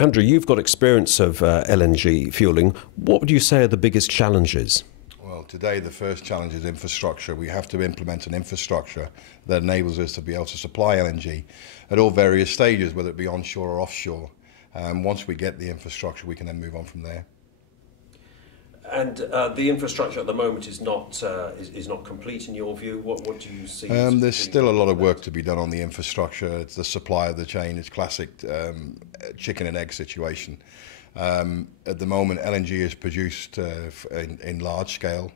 Andrew, you've got experience of LNG fueling. What would you say are the biggest challenges? Well, today the first challenge is infrastructure. We have to implement an infrastructure that enables us to be able to supply LNG at all various stages, whether it be onshore or offshore. Once we get the infrastructure, we can then move on from there. And the infrastructure at the moment is not complete in your view. What do you see? There's still a lot of work to be done on the infrastructure. It's the supply of the chain. It's classic chicken and egg situation. At the moment, LNG is produced in large scale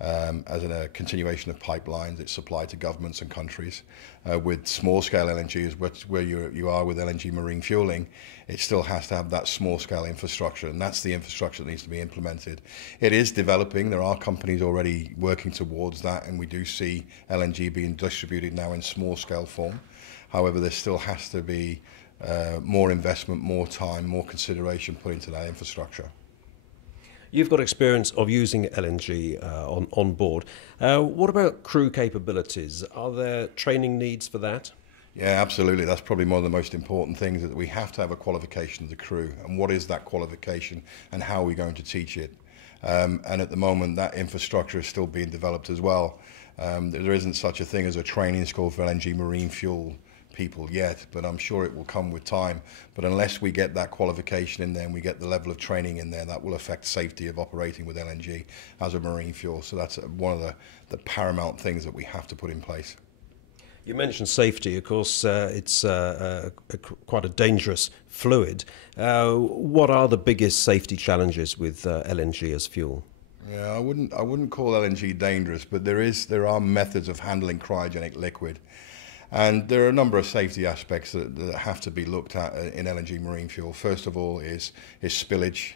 as a continuation of pipelines. It's supplied to governments and countries. With small scale LNG, is where you are with LNG marine fueling, it still has to have that small scale infrastructure, and that's the infrastructure that needs to be implemented. It is developing. There are companies already working towards that, and we do see LNG being distributed now in small scale form. However, there still has to be more investment, more time, more consideration put into that infrastructure. You've got experience of using LNG on board. What about crew capabilities? Are there training needs for that? Yeah, absolutely. That's probably one of the most important things, that we have to have a qualification of the crew. And what is that qualification and how are we going to teach it? And at the moment, that infrastructure is still being developed as well. There isn't such a thing as a training school for LNG marine fuel people yet, but I'm sure it will come with time. But unless we get that qualification in there and we get the level of training in there, that will affect safety of operating with LNG as a marine fuel. So that's one of the paramount things that we have to put in place. You mentioned safety. Of course, it's quite a dangerous fluid. What are the biggest safety challenges with LNG as fuel? Yeah, I wouldn't call LNG dangerous, but there are methods of handling cryogenic liquid. And there are a number of safety aspects that have to be looked at in LNG marine fuel. First of all is spillage.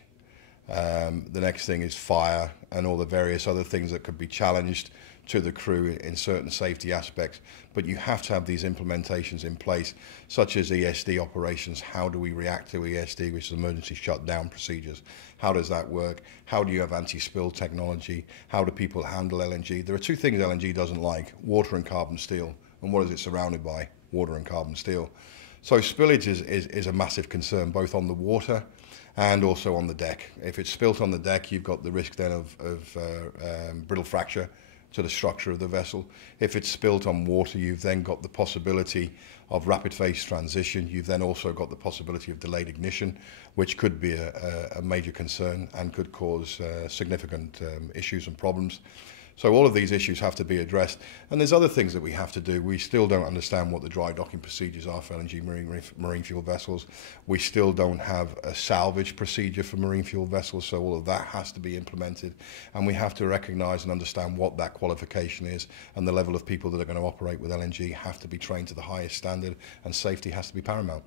The next thing is fire and all the various other things that could be challenged to the crew in certain safety aspects. But you have to have these implementations in place, such as ESD operations. How do we react to ESD, which is emergency shutdown procedures? How does that work? How do you have anti-spill technology? How do people handle LNG? There are two things LNG doesn't like: water and carbon steel. And what is it surrounded by? Water and carbon steel. So spillage is a massive concern, both on the water and also on the deck. If it's spilt on the deck, you've got the risk then of brittle fracture to the structure of the vessel. If it's spilt on water, you've then got the possibility of rapid phase transition. You've then also got the possibility of delayed ignition, which could be a major concern and could cause significant issues and problems. So all of these issues have to be addressed. And there's other things that we have to do. We still don't understand what the dry docking procedures are for LNG marine fuel vessels. We still don't have a salvage procedure for marine fuel vessels, so all of that has to be implemented. And we have to recognise and understand what that qualification is, and the level of people that are going to operate with LNG have to be trained to the highest standard, and safety has to be paramount.